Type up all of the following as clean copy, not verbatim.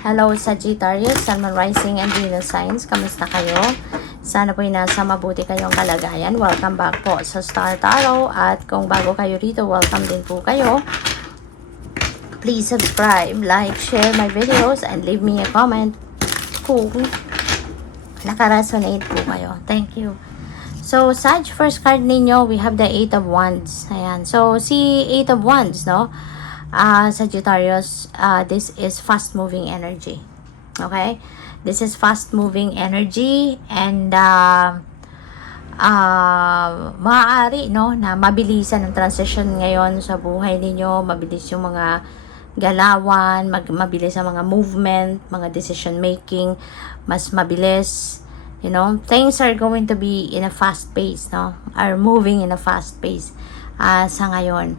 Hello Sagittarius, Sun, Moon, Rising, and Venus signs. Kamusta kayo? Sana po'y nasa mabuti kayong kalagayan. Welcome back po sa Star Tarot. At kung bago kayo rito, welcome din po kayo. Please subscribe, like, share my videos, and leave me a comment kung nakaresonate po kayo. Thank you. So, Sag, first card ninyo, we have the 8 of Wands. Ayan. So, si 8 of Wands, no? Sagittarius, this is fast-moving energy. Okay? This is fast-moving energy and maaari, no, na mabilisan ang transition ngayon sa buhay ninyo. Mabilis yung mga galawan, mabilis ang mga movement, mga decision-making, mas mabilis. You know, things are going to be in a fast pace, no? Are moving in a fast pace sa ngayon.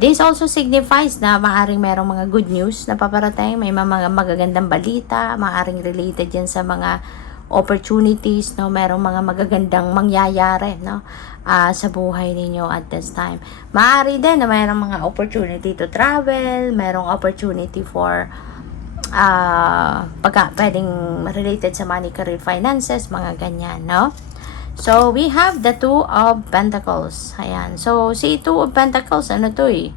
This also signifies na maaaring merong mga good news na paparating, may mga magagandang balita, maaaring related yan sa mga opportunities, no? Merong mga magagandang mangyayari, no? Sa buhay ninyo at this time. Maaari din na merong mga opportunity to travel, merong opportunity for pwedeng related sa money, career, finances, mga ganyan, no? So, we have the 2 of Pentacles. Ayan. So, si 2 of Pentacles, ano to eh?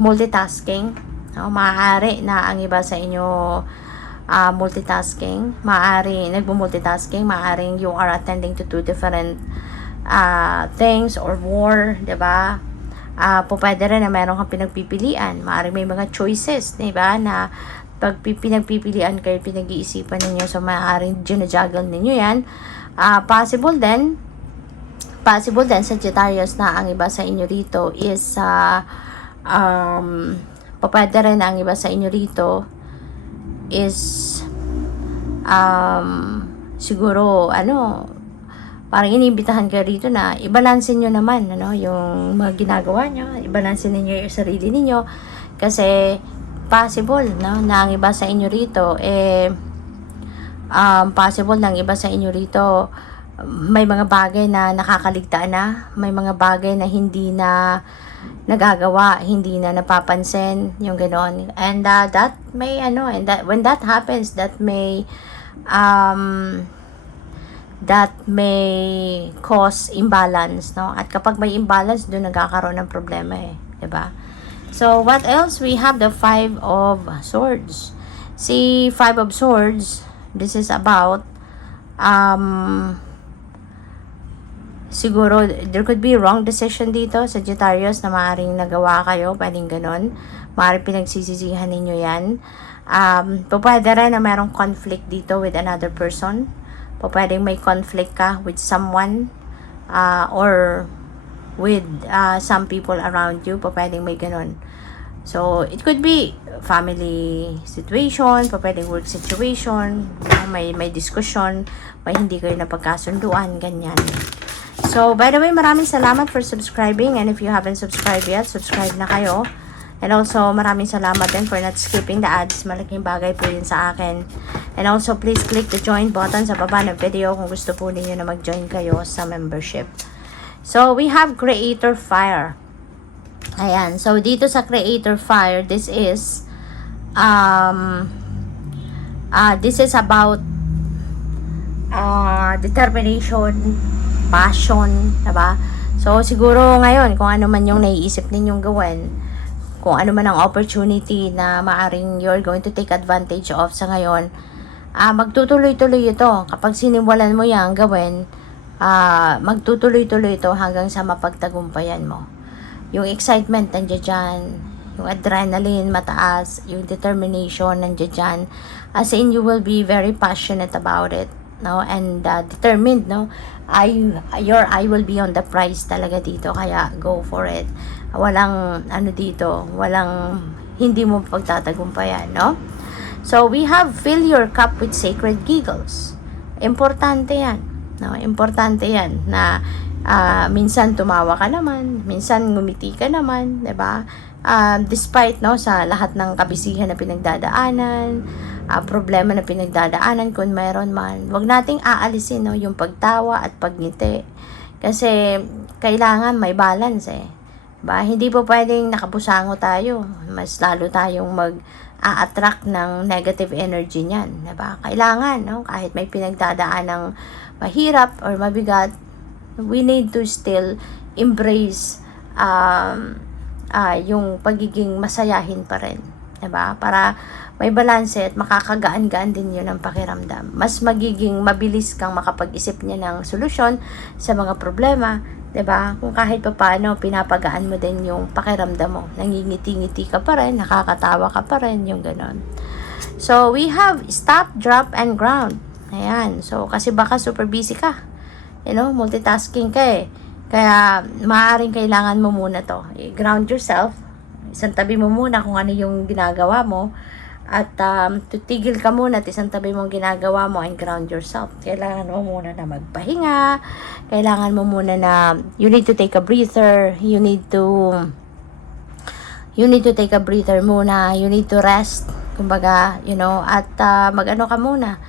Multitasking. No? Maaari na ang iba sa inyo multitasking. Maaari, nagbo-multitasking. Maaring you are attending to 2 different things or war, diba? Pwede rin na meron kang pinagpipilian. Maaari may mga choices, diba? Na pag pinagpipilian kayo, pinag-iisipan ninyo. So, maaaring ginajuggle ninyo yan. Possible din Sagittarius na ang iba sa inyo rito is pwede rin ang iba sa inyo rito is siguro parang iniimbitahan kayo rito na ibalansin nyo naman yung mga ginagawa nyo, ibalansin ninyo yung sarili ninyo kasi possible na ang iba sa inyo rito possible ng iba sa inyo rito may mga bagay na nakakaligtaan na, may mga bagay na hindi na nagagawa, hindi na napapansin, yung gano'n. And that may and that when that happens, that may cause imbalance, no? At kapag may imbalance, doon nagkakaroon ng problema 'di ba? So what else? We have the 5 of Swords. Si 5 of Swords, this is about siguro there could be wrong decision dito Sagittarius na maaaring nagawa kayo, pwedeng ganun, maaaring pinagsisisihan ninyo yan. Pwede rin na merong conflict dito with another person, pwedeng may conflict ka with someone or with some people around you, pwedeng may ganun. So, it could be family situation, pwedeng work situation, may discussion, may hindi kayo napagkasunduan, ganyan. So, by the way, maraming salamat for subscribing, and if you haven't subscribed yet, subscribe na kayo. And also, maraming salamat din for not skipping the ads. Malaking bagay po yun sa akin. And also, please click the join button sa baba ng video kung gusto po ninyo na mag-join kayo sa membership. So, we have Creator Fire. Ayan. So, dito sa Creator Fire, this is about determination, passion, diba? So, siguro ngayon, kung ano man yung naiisip ninyong gawin, kung ano man ang opportunity na maaring you're going to take advantage of sa ngayon, magtutuloy-tuloy ito. Kapag sinimulan mo yan gawin, magtutuloy-tuloy ito hanggang sa mapagtagumpayan mo. Yung excitement nandiyan dyan, yung adrenaline mataas, yung determination nandiyan dyan. As in, you will be very passionate about it, no? And determined, no? Your eye will be on the prize talaga dito, kaya go for it. Walang dito, walang hindi mo pagtatagumpayan, no? So, we have fill your cup with sacred giggles. Importante yan, no? Importante yan na minsan tumawa ka naman, minsan ngumiti ka naman, 'di ba? Despite sa lahat ng kabisihan na pinagdadaanan, problema na pinagdadaanan kung mayroon man, wag nating aalisin yung pagtawa at pagngiti. Kasi kailangan may balance Hindi po pwedeng nakabusango tayo. Mas lalo tayong mag-a-attract ng negative energy niyan. Diba? Kailangan, no? Kahit may pinagdadaan ng mahirap or mabigat, we need to still embrace yung pagiging masayahin pa rin. Diba? Para may balanse at makakagaan-gaan din yun ang pakiramdam. Mas magiging mabilis kang makapag-isip niya ng solusyon sa mga problema. 'Di ba? Kung kahit papaano pinapagaan mo din yung pakiramdam mo. Nangingiti-ngiti ka pa rin, nakakatawa ka pa rin, yung ganon. So, we have stop, drop, and ground. Ayan. So, kasi baka super busy ka. Multitasking ka eh. Kaya, maaaring kailangan mo muna to. Ground yourself. Isang tabi mo muna kung ano yung ginagawa mo. At tutigil ka muna at isang tabi mong ginagawa mo and ground yourself. Kailangan mo muna na magpahinga. Kailangan mo muna na you need to take a breather. You need to take a breather muna. You need to rest. Kumbaga, at mag-ano ka muna.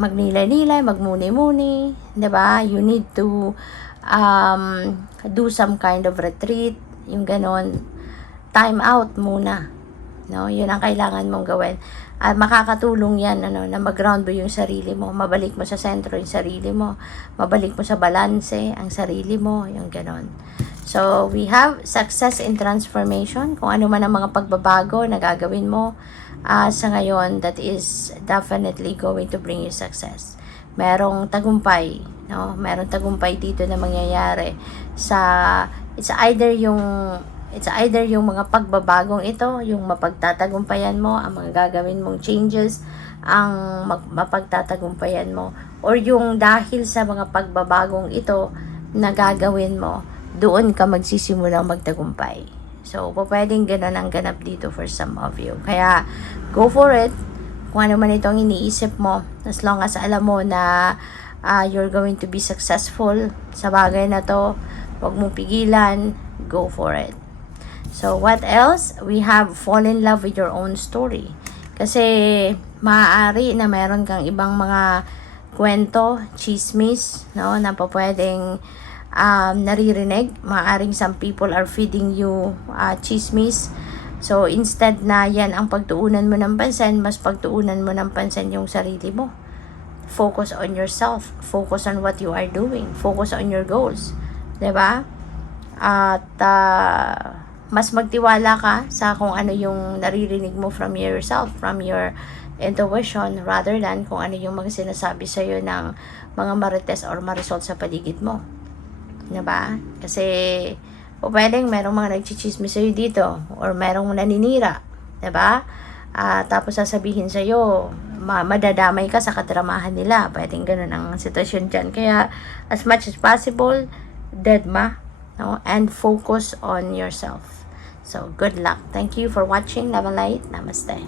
Magnilay-nilay, magmuni-muni. 'Di ba? You need to do some kind of retreat. Yung ganon. Time out muna. No, yun ang kailangan mong gawin. At makakatulong yan na mag-ground mo yung sarili mo, mabalik mo sa sentro yung sarili mo, mabalik mo sa balanse ang sarili mo, yung ganon. So, we have success in transformation. Kung ano man ang mga pagbabago na gagawin mo sa ngayon, that is definitely going to bring you success. Merong tagumpay, no? Merong tagumpay dito na mangyayari it's either yung mga pagbabagong ito, yung mapagtatagumpayan mo, ang mga gagawin mong changes, ang mapagtatagumpayan mo, or yung dahil sa mga pagbabagong ito na gagawin mo, doon ka magsisimulang magtagumpay. So, pwedeng ganun ang ganap dito for some of you. Kaya, go for it. Kung ano man itong iniisip mo, as long as alam mo na you're going to be successful sa bagay na to, huwag mong pigilan, go for it. So, what else? We have fall in love with your own story. Kasi, maaari na meron kang ibang mga kwento, chismis, no, na pwedeng naririnig. Maaaring some people are feeding you chismis. So, instead na yan ang pagtuunan mo ng pansin, mas pagtuunan mo ng pansin yung sarili mo. Focus on yourself. Focus on what you are doing. Focus on your goals. 'Di ba? At mas magtiwala ka sa kung ano yung naririnig mo from yourself, from your intuition, rather than kung ano yung mga sinasabi sa'yo ng mga marites or marisol sa paligid mo. Diba? Kasi, pwedeng merong mga nagchichismis sa'yo dito, or merong naninira. Diba? Tapos sasabihin sa'yo, madadamay ka sa kadramahan nila. Pwedeng ganun ang sitwasyon dyan. Kaya, as much as possible, deadma, no? And focus on yourself. So, good luck. Thank you for watching. Love and light. Namaste.